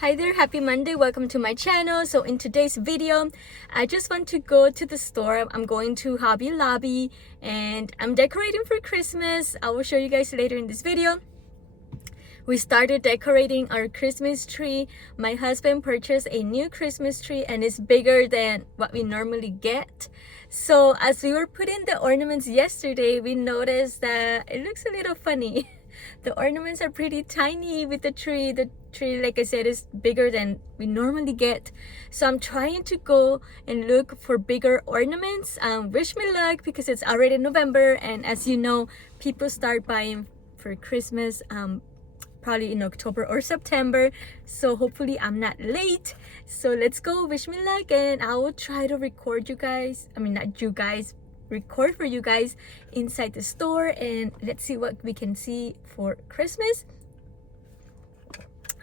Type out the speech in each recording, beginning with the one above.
Hi there, happy Monday, welcome to my channel. So in today's video, I just want to go to the store. I'm going to Hobby Lobby and I'm decorating for Christmas. I will show you guys later in this video. We started decorating our Christmas tree. My husband purchased a new Christmas tree and it's bigger than what we normally get. So as we were putting the ornaments yesterday, we noticed that it looks a little funny. The ornaments are pretty tiny with the tree. The tree, like I said, is bigger than we normally get. So I'm trying to go and look for bigger ornaments. Wish me luck because it's already November, and as you know, people start buying for Christmas probably in October or September. So hopefully I'm not late. So let's go. Wish me luck, and I will try to record you guys. I mean, not you guys, record for you guys inside the store, and let's see what we can see for Christmas.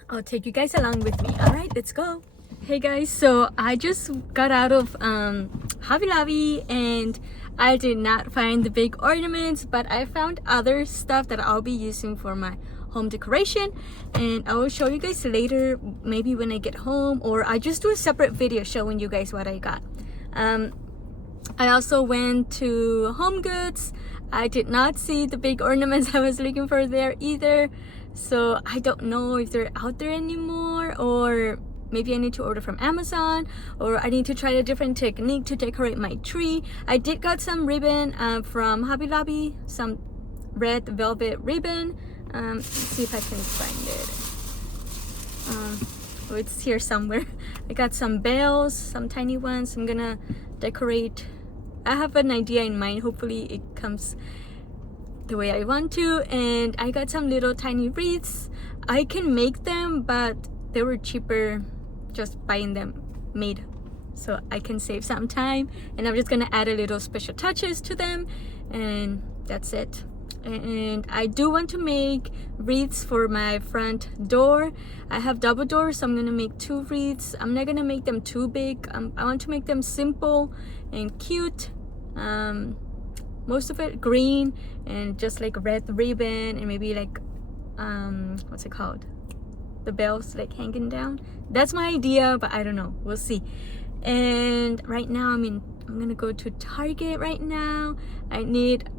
I'll take you guys along with me. All right, let's go. Hey guys, so I just got out of Hobby Lobby and I did not find the big ornaments, but I found other stuff that I'll be using for my home decoration, and I will show you guys later, maybe when I get home, or I just do a separate video showing you guys what I got. I also went to Home Goods. I did not see the big ornaments I was looking for there either. So I don't know if they're out there anymore, or maybe I need to order from Amazon, or I need to try a different technique to decorate my tree. I did got some ribbon from Hobby Lobby, some red velvet ribbon. Let's see if I can find it. Oh, it's here somewhere. I got some bells, some tiny ones. I'm gonna decorate. I have an idea in mind. Hopefully it comes the way I want to. And I got some little tiny wreaths. I can make them, but they were cheaper just buying them made, so I can save some time. And I'm just gonna add a little special touches to them, and that's it. And I do want to make wreaths for my front door. I have double doors, so I'm gonna make 2 wreaths. I'm not gonna make them too big. I want to make them simple and cute. Most of it green and just like red ribbon, and maybe like what's it called, the bells like hanging down. That's my idea, but I don't know, we'll see. And right now I'm gonna go to Target right now. I need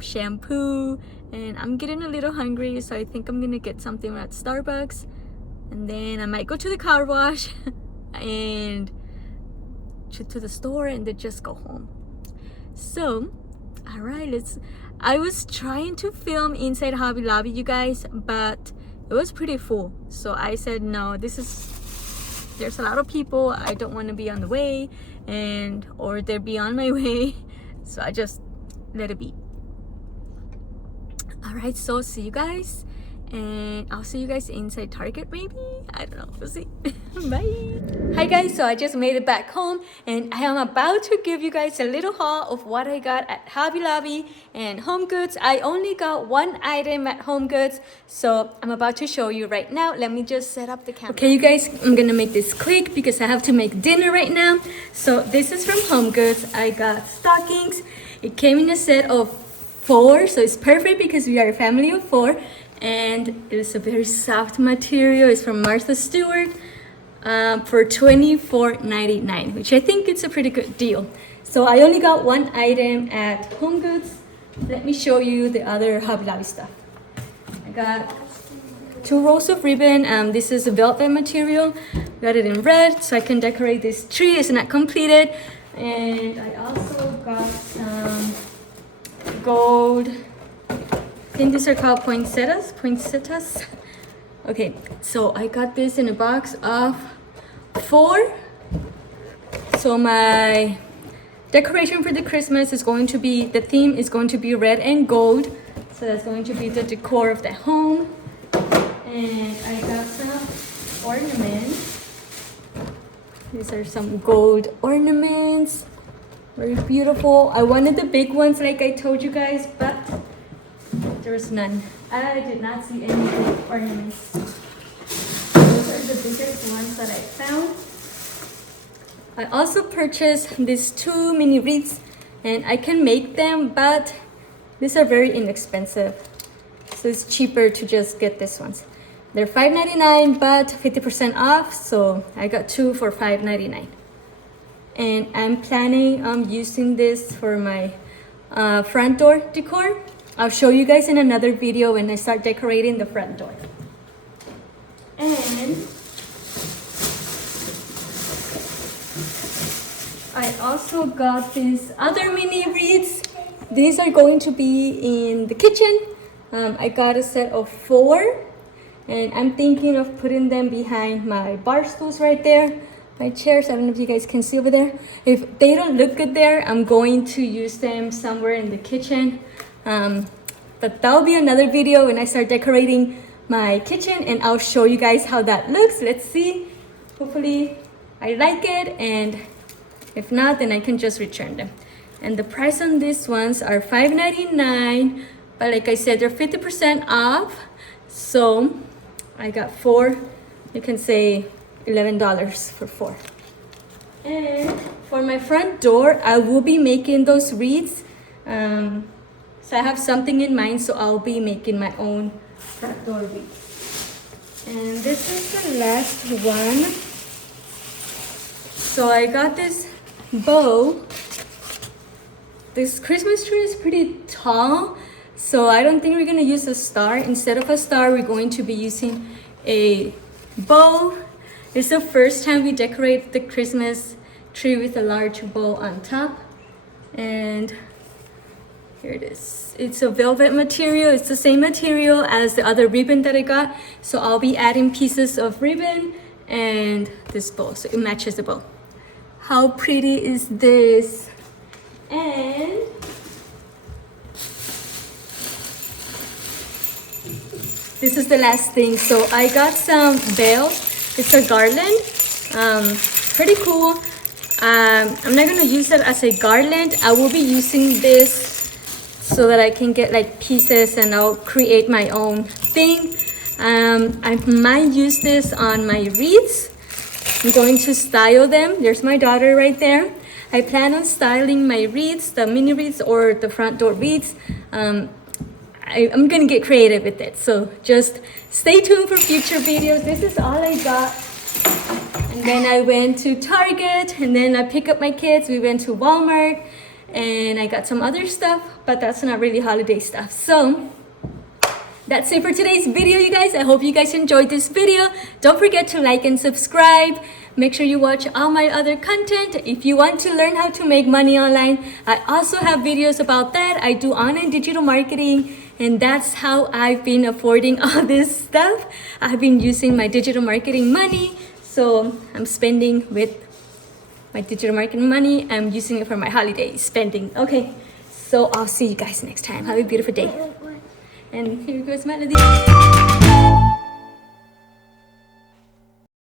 shampoo, and I'm getting a little hungry, so I think I'm gonna get something at Starbucks, and then I might go to the car wash and to the store, and then just go home. So all right, I was trying to film inside Hobby Lobby, you guys, but it was pretty full, so I said no, there's a lot of people. I don't want to be on the way, or they're beyond my way, so I just let it be. All right, so see you guys, and I'll see you guys inside Target maybe. I don't know, we'll see. Bye. Hi guys, so I just made it back home, and I am about to give you guys a little haul of what I got at Hobby Lobby and Home Goods. I only got one item at Home Goods, so I'm about to show you right now. Let me just set up the camera. Okay you guys, I'm gonna make this quick because I have to make dinner right now. So this is from Home Goods. I got stockings. It came in a set of 4, so it's perfect because we are a family of 4. And it is a very soft material. It's from Martha Stewart for $24.99, which I think it's a pretty good deal. So I only got one item at Home Goods. Let me show you the other Hobby Lobby stuff. I got 2 rolls of ribbon. This is a velvet material. Got it in red so I can decorate this tree. It's not completed. And I also got some gold, I think these are called poinsettias. Okay, so I got this in a box of 4. So my decoration for the Christmas is going to be, the theme is going to be red and gold. So that's going to be the decor of the home. And I got some ornaments. These are some gold ornaments. Very beautiful. I wanted the big ones like I told you guys, but there's none. I did not see any big ornaments. Those are the biggest ones that I found. I also purchased these 2 mini wreaths, and I can make them, but these are very inexpensive. So it's cheaper to just get these ones. They're $5.99 but 50% off, so I got 2 for $5.99. And I'm planning on using this for my front door decor. I'll show you guys in another video when I start decorating the front door. And I also got these other mini wreaths. These are going to be in the kitchen. I got a set of 4, and I'm thinking of putting them behind my bar stools right there, my chairs. I don't know if you guys can see over there. If they don't look good there, I'm going to use them somewhere in the kitchen. But that'll be another video when I start decorating my kitchen, and I'll show you guys how that looks. Let's see. Hopefully I like it, and if not, then I can just return them. And the price on these ones are $5.99, but like I said, they're 50% off. So I got 4, you can say $11 for 4. And for my front door, I will be making those wreaths. So I have something in mind, so I'll be making my own front door wreath. And this is the last one. So I got this bow. This Christmas tree is pretty tall, so I don't think we're gonna use a star. Instead of a star, we're going to be using a bow. It's the first time we decorate the Christmas tree with a large bow on top. And here it is. It's a velvet material. It's the same material as the other ribbon that I got. So I'll be adding pieces of ribbon and this bow, so it matches the bow. How pretty is this? And this is the last thing. So I got some bells. It's a garland. Pretty cool. I'm not gonna use it as a garland. I will be using this so that I can get like pieces and I'll create my own thing. I might use this on my wreaths. I'm going to style them. There's my daughter right there. I plan on styling my wreaths, the mini wreaths or the front door wreaths. I'm gonna get creative with it. So just stay tuned for future videos. This is all I got. And then I went to Target, and then I picked up my kids. We went to Walmart, and I got some other stuff, but that's not really holiday stuff. So that's it for today's video, you guys. I hope you guys enjoyed this video. Don't forget to like and subscribe. Make sure you watch all my other content. If you want to learn how to make money online, I also have videos about that. I do online digital marketing, and that's how I've been affording all this stuff. I've been using my digital marketing money. So I'm spending with my digital marketing money. I'm using it for my holiday spending. Okay, so I'll see you guys next time. Have a beautiful day. And here goes Melody.